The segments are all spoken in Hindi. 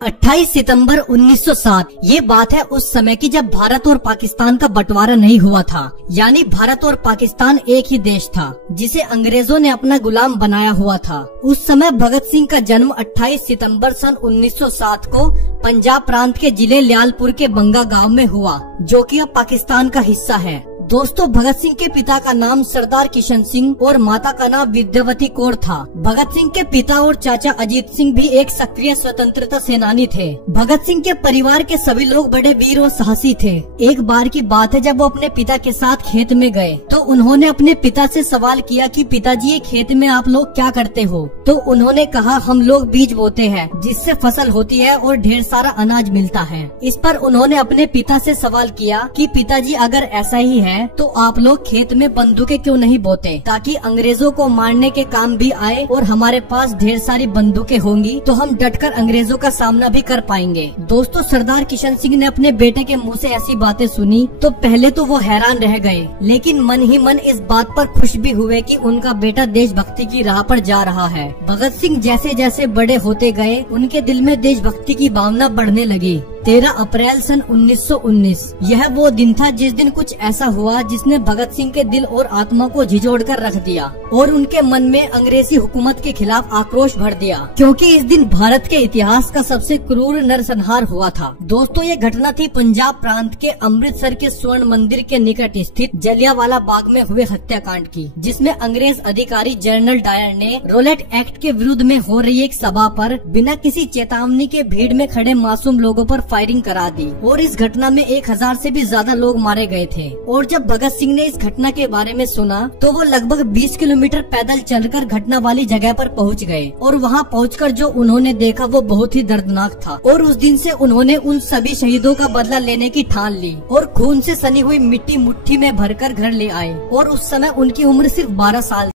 28 सितंबर 1907 ये बात है उस समय की जब भारत और पाकिस्तान का बंटवारा नहीं हुआ था। यानी भारत और पाकिस्तान एक ही देश था जिसे अंग्रेजों ने अपना गुलाम बनाया हुआ था। उस समय भगत सिंह का जन्म 28 सितंबर सन 1907 को पंजाब प्रांत के जिले ल्यालपुर के बंगा गांव में हुआ, जो कि अब पाकिस्तान का हिस्सा है। दोस्तों, भगत सिंह के पिता का नाम सरदार किशन सिंह और माता का नाम विद्यावती कौर था। भगत सिंह के पिता और चाचा अजीत सिंह भी एक सक्रिय स्वतंत्रता सेनानी थे। भगत सिंह के परिवार के सभी लोग बड़े वीर और साहसी थे। एक बार की बात है, जब वो अपने पिता के साथ खेत में गए तो उन्होंने अपने पिता से सवाल किया कि पिताजी, ये खेत में आप लोग क्या करते हो? तो उन्होंने कहा, हम लोग बीज बोते हैं जिससे फसल होती है और ढेर सारा अनाज मिलता है। इस पर उन्होंने अपने पिता से सवाल किया कि पिताजी, अगर ऐसा ही है तो आप लोग खेत में बंदूकें क्यों नहीं बोते, ताकि अंग्रेजों को मारने के काम भी आए और हमारे पास ढेर सारी बंदूकें होंगी तो हम डटकर अंग्रेजों का सामना भी कर पाएंगे। दोस्तों, सरदार किशन सिंह ने अपने बेटे के मुंह से ऐसी बातें सुनी तो पहले तो वो हैरान रह गए, लेकिन मन ही मन इस बात पर खुश भी हुए कि उनका बेटा देशभक्ति की राह पर जा रहा है। भगत सिंह जैसे जैसे बड़े होते गए उनके दिल में देशभक्ति की भावना बढ़ने लगी। 13 अप्रैल सन 1919 यह वो दिन था जिस दिन कुछ ऐसा हुआ जिसने भगत सिंह के दिल और आत्मा को झिझोड़ कर रख दिया और उनके मन में अंग्रेजी हुकूमत के खिलाफ आक्रोश भर दिया, क्योंकि इस दिन भारत के इतिहास का सबसे क्रूर नरसंहार हुआ था। दोस्तों, ये घटना थी पंजाब प्रांत के अमृतसर के स्वर्ण मंदिर के निकट स्थित जलियांवाला बाग में हुए हत्याकांड की, जिसमें अंग्रेज अधिकारी जनरल डायर ने रोलेट एक्ट के विरुद्ध में हो रही एक सभा पर बिना किसी चेतावनी के भीड़ में खड़े मासूम लोगों पर फायरिंग करा दी और इस घटना में 1000 से भी ज्यादा लोग मारे गए थे। और जब भगत सिंह ने इस घटना के बारे में सुना तो वो लगभग 20 किलोमीटर पैदल चलकर घटना वाली जगह पर पहुंच गए और वहां पहुंचकर जो उन्होंने देखा वो बहुत ही दर्दनाक था। और उस दिन से उन्होंने उन सभी शहीदों का बदला लेने की ठान ली और खून से सनी हुई मिट्टी मुट्ठी में भरकर घर ले आए। और उस समय उनकी उम्र सिर्फ 12 साल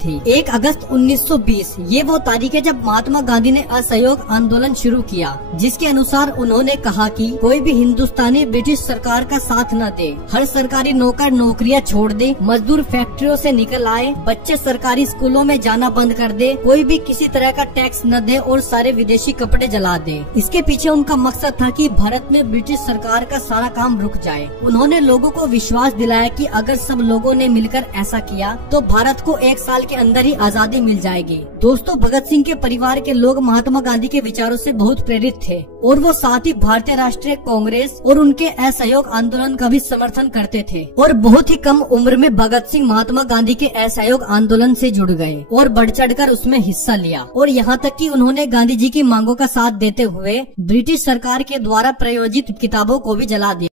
थी। 1 अगस्त 1920 ये वो तारीख है जब महात्मा गांधी ने असहयोग आंदोलन शुरू किया, जिसके अनुसार उन्होंने कहा कि कोई भी हिंदुस्तानी ब्रिटिश सरकार का साथ न दे, हर सरकारी नौकर नौकरियां छोड़ दे, मजदूर फैक्ट्रियों से निकल आए, बच्चे सरकारी स्कूलों में जाना बंद कर दे, कोई भी किसी तरह का टैक्स न दे और सारे विदेशी कपड़े जला दे। इसके पीछे उनका मकसद था कि भारत में ब्रिटिश सरकार का सारा काम रुक जाए। उन्होंने लोगों को विश्वास दिलाया कि अगर सब लोगों ने मिलकर ऐसा किया तो भारत को 1 साल के अंदर ही आजादी मिल जाएगी। दोस्तों, भगत सिंह के परिवार के लोग महात्मा गांधी के विचारों से बहुत प्रेरित थे और वो साथ ही भारतीय राष्ट्रीय कांग्रेस और उनके असहयोग आंदोलन का भी समर्थन करते थे। और बहुत ही कम उम्र में भगत सिंह महात्मा गांधी के असहयोग आंदोलन से जुड़ गए और बढ़ चढ़कर उसमें हिस्सा लिया। और यहाँ तक कि उन्होंने गांधी जी की मांगों का साथ देते हुए ब्रिटिश सरकार के द्वारा प्रायोजित किताबों को भी जला दिया।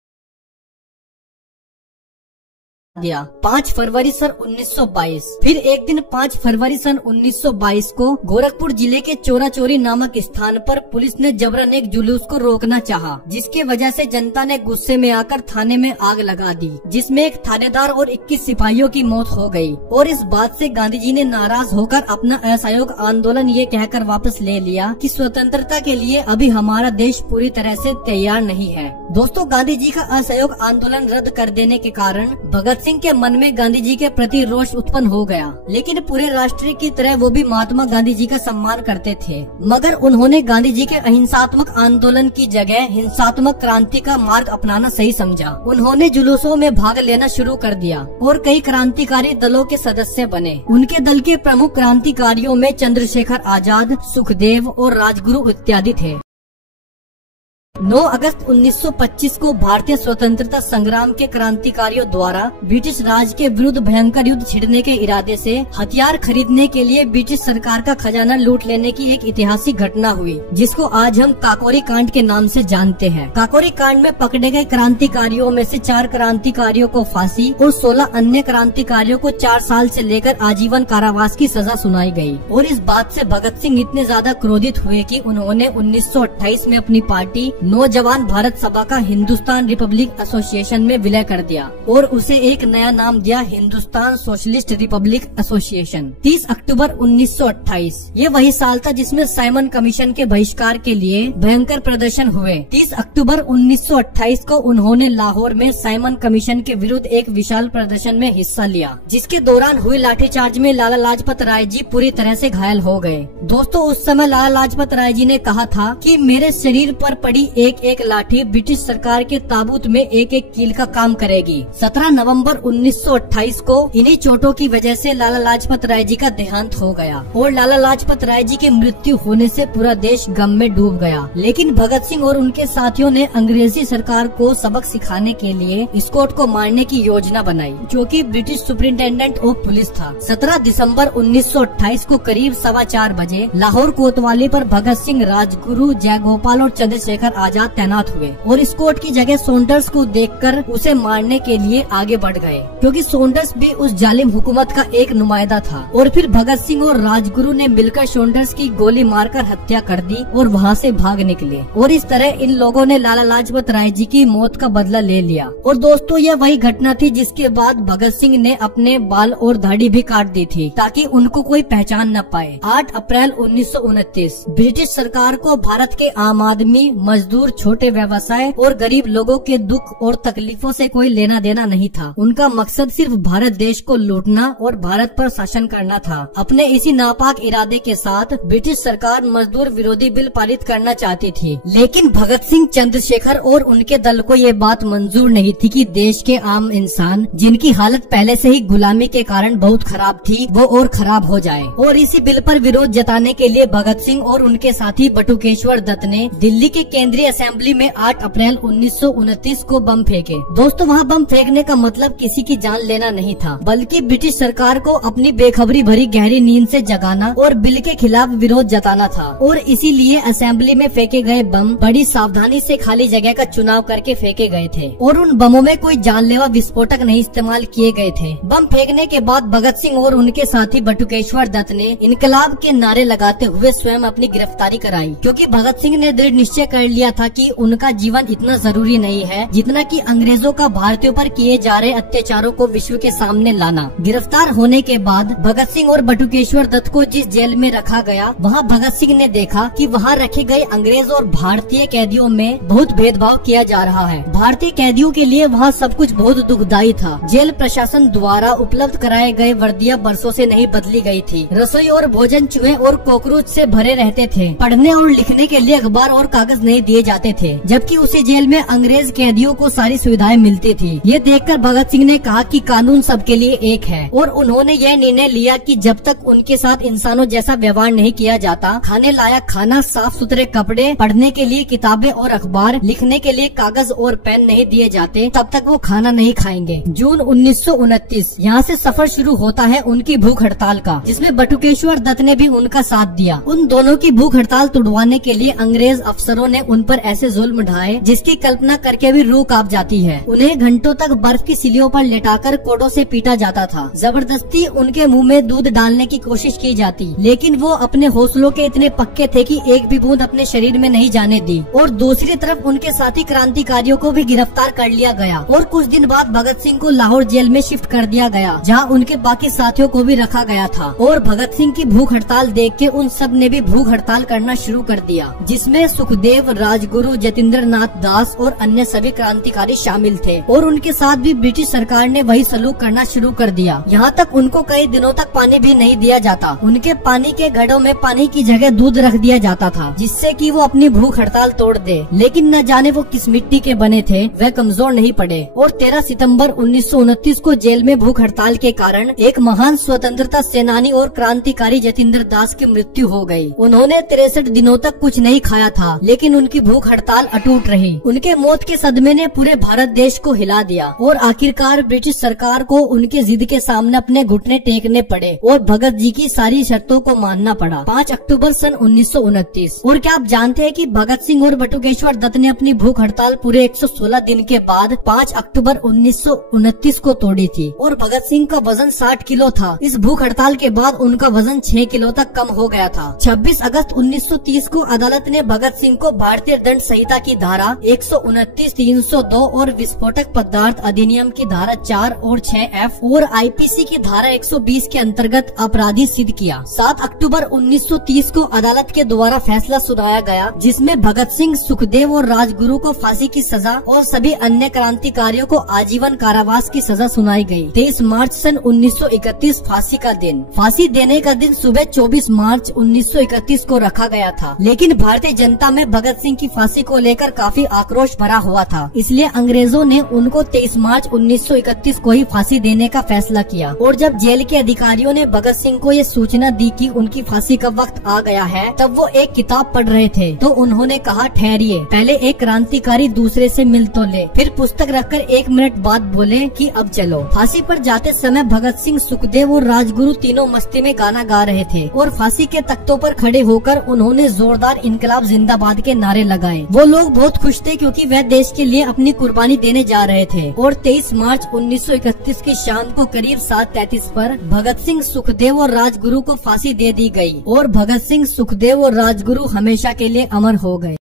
5 फरवरी सन 1922 फिर एक दिन 5 फरवरी सन 1922 को गोरखपुर जिले के चोरा चोरी नामक स्थान पर पुलिस ने जबरन एक जुलूस को रोकना चाहा, जिसके वजह से जनता ने गुस्से में आकर थाने में आग लगा दी, जिसमें एक थानेदार और 21 सिपाहियों की मौत हो गई। और इस बात से गांधी जी ने नाराज होकर अपना असहयोग आंदोलन ये कहकर वापस ले लिया कि स्वतंत्रता के लिए अभी हमारा देश पूरी तरह से तैयार नहीं है। दोस्तों, गांधी जी का असहयोग आंदोलन रद्द कर देने के कारण भगत सिंह के मन में गांधी जी के प्रति रोष उत्पन्न हो गया, लेकिन पूरे राष्ट्र की तरह वो भी महात्मा गांधी जी का सम्मान करते थे। मगर उन्होंने गांधी जी के अहिंसात्मक आंदोलन की जगह हिंसात्मक क्रांति का मार्ग अपनाना सही समझा। उन्होंने जुलूसों में भाग लेना शुरू कर दिया और कई क्रांतिकारी दलों के सदस्य बने। उनके दल के प्रमुख क्रांतिकारियों में चंद्रशेखर आजाद, सुखदेव और राजगुरु इत्यादि थे। 9 अगस्त 1925 को भारतीय स्वतंत्रता संग्राम के क्रांतिकारियों द्वारा ब्रिटिश राज के विरुद्ध भयंकर युद्ध छिड़ने के इरादे से हथियार खरीदने के लिए ब्रिटिश सरकार का खजाना लूट लेने की एक ऐतिहासिक घटना हुई, जिसको आज हम काकोरी कांड के नाम से जानते हैं। काकोरी कांड में पकड़े गए क्रांतिकारियों में से 4 क्रांतिकारियों को फांसी और 16 अन्य क्रांतिकारियों को 4 साल से लेकर आजीवन कारावास की सजा सुनाई गयी। और इस बात से भगत सिंह इतने ज्यादा क्रोधित हुए कि उन्होंने 1928 में अपनी पार्टी नौजवान भारत सभा का हिंदुस्तान रिपब्लिक एसोसिएशन में विलय कर दिया और उसे एक नया नाम दिया, हिंदुस्तान सोशलिस्ट रिपब्लिक एसोसिएशन। 30 अक्टूबर 1928 ये वही साल था जिसमें साइमन कमीशन के बहिष्कार के लिए भयंकर प्रदर्शन हुए। 30 अक्टूबर 1928 को उन्होंने लाहौर में साइमन कमीशन के विरुद्ध एक विशाल प्रदर्शन में हिस्सा लिया, जिसके दौरान हुए लाठीचार्ज में लाला लाजपत राय जी पूरी तरह से घायल हो गए। दोस्तों, उस समय लाला लाजपत राय जी ने कहा था कि मेरे शरीर पर पड़ी एक एक लाठी ब्रिटिश सरकार के ताबूत में एक एक कील का काम करेगी। 17 नवंबर 1928 को इन्हीं चोटों की वजह से लाला लाजपत राय जी का देहांत हो गया और लाला लाजपत राय जी की मृत्यु होने से पूरा देश गम में डूब गया। लेकिन भगत सिंह और उनके साथियों ने अंग्रेजी सरकार को सबक सिखाने के लिए स्कॉट को मारने की योजना बनाई, जो कि ब्रिटिश सुपरिंटेंडेंट ऑफ पुलिस था। 17 दिसंबर 1928 को करीब 4:15 बजे लाहौर कोतवाली पर भगत सिंह, राजगुरु, जयगोपाल और चंद्रशेखर आजाद तैनात हुए और स्कॉट की जगह सॉन्डर्स को देखकर उसे मारने के लिए आगे बढ़ गए, क्योंकि सॉन्डर्स भी उस जालिम हुकूमत का एक नुमाइंदा था। और फिर भगत सिंह और राजगुरु ने मिलकर सॉन्डर्स की गोली मारकर हत्या कर दी और वहाँ से भाग निकले और इस तरह इन लोगों ने लाला लाजपत राय जी की मौत का बदला ले लिया। और दोस्तों, यह वही घटना थी जिसके बाद भगत सिंह ने अपने बाल और दाढ़ी भी काट दी थी ताकि उनको कोई पहचान न पाए। 8 अप्रैल 1929 ब्रिटिश सरकार को भारत के आम आदमी, मजदूर, छोटे व्यवसाय और गरीब लोगों के दुख और तकलीफों से कोई लेना देना नहीं था। उनका मकसद सिर्फ भारत देश को लूटना और भारत पर शासन करना था। अपने इसी नापाक इरादे के साथ ब्रिटिश सरकार मजदूर विरोधी बिल पारित करना चाहती थी, लेकिन भगत सिंह, चंद्रशेखर और उनके दल को ये बात मंजूर नहीं थी कि देश के आम इंसान, जिनकी हालत पहले से ही गुलामी के कारण बहुत खराब थी, वो और खराब हो जाए। और इसी बिल पर विरोध जताने के लिए भगत सिंह और उनके साथी बटुकेश्वर दत्त ने दिल्ली के केंद्रीय असेंबली में 8 अप्रैल 1929 को बम फेंके। दोस्तों, वहाँ बम फेंकने का मतलब किसी की जान लेना नहीं था, बल्कि ब्रिटिश सरकार को अपनी बेखबरी भरी गहरी नींद से जगाना और बिल के खिलाफ विरोध जताना था। और इसीलिए असेंबली में फेंके गए बम बड़ी सावधानी से खाली जगह का चुनाव करके फेंके गए थे और उन बमों में कोई जानलेवा विस्फोटक नहीं इस्तेमाल किए गए थे। बम फेंकने के बाद भगत सिंह और उनके साथी बटुकेश्वर दत्त ने इनकलाब के नारे लगाते हुए स्वयं अपनी गिरफ्तारी कराई, क्योंकि भगत सिंह ने दृढ़ निश्चय कर लिया था कि उनका जीवन इतना जरूरी नहीं है जितना कि अंग्रेजों का भारतीयों पर किए जा रहे अत्याचारों को विश्व के सामने लाना। गिरफ्तार होने के बाद भगत सिंह और बटुकेश्वर दत्त को जिस जेल में रखा गया, वहाँ भगत सिंह ने देखा कि वहाँ रखे गए अंग्रेज और भारतीय कैदियों में बहुत भेदभाव किया जा रहा है। भारतीय कैदियों के लिए वहाँ सब कुछ बहुत दुखदायी था। जेल प्रशासन द्वारा उपलब्ध कराए गए वर्दियां बरसों से नहीं बदली गई थी। रसोई और भोजन चूहे और कॉकरोच से भरे रहते थे। पढ़ने और लिखने के लिए अखबार और कागज नहीं दिए जाते थे, जबकि उसी जेल में अंग्रेज कैदियों को सारी सुविधाएं मिलती थी। ये देखकर भगत सिंह ने कहा कि कानून सबके लिए एक है और उन्होंने यह निर्णय लिया कि जब तक उनके साथ इंसानों जैसा व्यवहार नहीं किया जाता, खाने लायक खाना, साफ सुथरे कपड़े, पढ़ने के लिए किताबें और अखबार, लिखने के लिए कागज और पेन नहीं दिए जाते, तब तक वो खाना नहीं खाएंगे। जून 1929 यहाँ से सफर शुरू होता है उनकी भूख हड़ताल का, जिसमें बटुकेश्वर दत्त ने भी उनका साथ दिया। उन दोनों की भूख हड़ताल तुड़वाने के लिए अंग्रेज अफसरों ने उन पर ऐसे जुल्म ढाए जिसकी कल्पना करके भी रूह कांप जाती है। उन्हें घंटों तक बर्फ की सिलियों पर लेटाकर कोड़ों से पीटा जाता था। जबरदस्ती उनके मुंह में दूध डालने की कोशिश की जाती, लेकिन वो अपने हौसलों के इतने पक्के थे कि एक भी बूंद अपने शरीर में नहीं जाने दी। और दूसरी तरफ उनके साथी क्रांतिकारियों को भी गिरफ्तार कर लिया गया और कुछ दिन बाद भगत सिंह को लाहौर जेल में शिफ्ट कर दिया गया, जहां उनके बाकी साथियों को भी रखा गया था। और भगत सिंह की भूख हड़ताल देख के उन सब ने भी भूख हड़ताल करना शुरू कर दिया, जिसमें सुखदेव, राजगुरु, जतिंद्र नाथ दास और अन्य सभी क्रांतिकारी शामिल थे। और उनके साथ भी ब्रिटिश सरकार ने वही सलूक करना शुरू कर दिया। यहाँ तक उनको कई दिनों तक पानी भी नहीं दिया जाता। उनके पानी के घड़ों में पानी की जगह दूध रख दिया जाता था, जिससे कि वो अपनी भूख हड़ताल तोड़ दे। लेकिन न जाने वो किस मिट्टी के बने थे, वह कमजोर नहीं पड़े। और 13 सितंबर 1929 को जेल में भूख हड़ताल के कारण एक महान स्वतंत्रता सेनानी और क्रांतिकारी जतिंद्र दास की मृत्यु हो गई। उन्होंने 63 दिनों तक कुछ नहीं खाया था, लेकिन उनकी भूख हड़ताल अटूट रही। उनके मौत के सदमे ने पूरे भारत देश को हिला दिया और आखिरकार ब्रिटिश सरकार को उनके जिद के सामने अपने घुटने टेकने पड़े और भगत जी की सारी शर्तों को मानना पड़ा। 5 अक्टूबर सन 1929। और क्या आप जानते हैं कि भगत सिंह और बटुकेश्वर दत्त ने अपनी भूख हड़ताल पूरे 116 दिन के बाद 5 अक्टूबर 1929 को तोड़ी थी। और भगत सिंह का वजन 60 किलो था। इस भूख हड़ताल के बाद उनका वजन 6 किलो तक कम हो गया था। 26 अगस्त 1930 को अदालत ने भगत सिंह को भारतीय भारतीय दंड संहिता की धारा 129, 302 और विस्फोटक पदार्थ अधिनियम की धारा 4 और 6F और आईपीसी की धारा 120 के अंतर्गत अपराधी सिद्ध किया। 7 अक्टूबर 1930 को अदालत के द्वारा फैसला सुनाया गया, जिसमें भगत सिंह, सुखदेव और राजगुरु को फांसी की सजा और सभी अन्य क्रांतिकारियों को आजीवन कारावास की सजा सुनाई गई। 23 मार्च सन 1931 फांसी का दिन। फांसी देने का दिन सुबह 24 मार्च 1931 को रखा गया था, लेकिन भारतीय जनता में भगत सिंह की फांसी को लेकर काफी आक्रोश भरा हुआ था, इसलिए अंग्रेजों ने उनको 23 मार्च 1931 को ही फांसी देने का फैसला किया। और जब जेल के अधिकारियों ने भगत सिंह को ये सूचना दी कि उनकी फांसी का वक्त आ गया है, तब वो एक किताब पढ़ रहे थे, तो उन्होंने कहा, ठहरिए, पहले एक क्रांतिकारी दूसरे से मिल तो ले। फिर पुस्तक रखकर 1 मिनट बाद बोले कि अब चलो। फांसी पर जाते समय भगत सिंह, सुखदेव और राजगुरु तीनों मस्ती में गाना गा रहे थे और फांसी के तख्तों पर खड़े होकर उन्होंने जोरदार इनकलाब जिंदाबाद के नारे लगाए। वो लोग बहुत खुश थे क्योंकि वह देश के लिए अपनी कुर्बानी देने जा रहे थे। और 23 मार्च 1931 की शाम को करीब 7:33 पर भगत सिंह, सुखदेव और राजगुरु को फांसी दे दी गई और भगत सिंह, सुखदेव और राजगुरु हमेशा के लिए अमर हो गए।